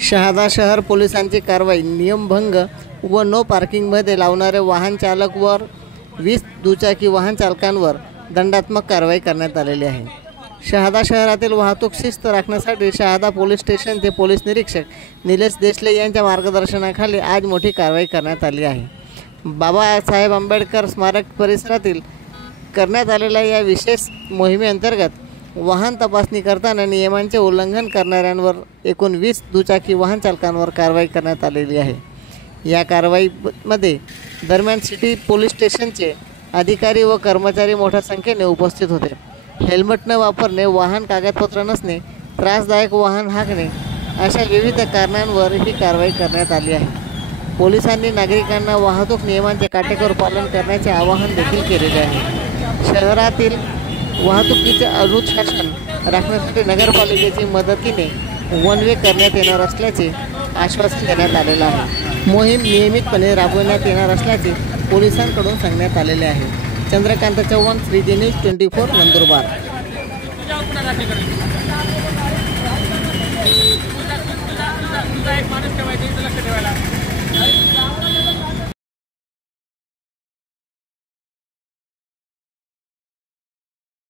शहादा शहर पोलिसांची कारवाई। नियमभंग व नो पार्किंगमध्ये लावणारे वाहन चालक वर 20 दुचाकी वाहन चालकांवर दंडात्मक कारवाई करण्यात आलेली आहे। शहादा शहरातील वाहतूक शिस्त राखण्यासाठी शहादा पोलीस स्टेशनचे पोलीस निरीक्षक निलेश देशले यांच्या मार्गदर्शनाखाली आज मोठी कारवाई करण्यात आली आहे। बाबासाहेब आंबेडकर स्मारक परिसरातील करण्यात आलेल्या या विशेष मोहिमेअंतर्गत वाहन तपासणी करताना नियमांचे उल्लंघन करणाऱ्यांवर एकूण 20 दुचाकी वाहन चालकांवर कारवाई करण्यात आलेली आहे। या कारवाईमध्ये दरम्यान सिटी पोलीस स्टेशनचे अधिकारी व कर्मचारी मोठ्या संख्येने उपस्थित होते। हेल्मेट न वापरणे, वाहन कागदपत्र नसणे, त्रासदायक वाहन हाकणे अशा विविध कारणांवर ही कारवाई करण्यात आली आहे। पोलिसांनी नागरिकांना वाहतूक नियमांचे काटेकोर पालन करण्याचे आवाहन देखील केलेले आहे। शहरातील वाहतुकीचे अनुशासन राखण्यासाठी नगरपालिकेची मदतीने वन वे करण्यात येणार असल्याचे आश्वासन देण्यात आलेलं आहे। मोहीम नियमितपणे राबवण्यात येणार असल्याचे पोलिसांकडून सांगण्यात आलेले आहे। चंद्रकांत चव्हाण, श्रीजी न्यूज 24 नंदुरबार।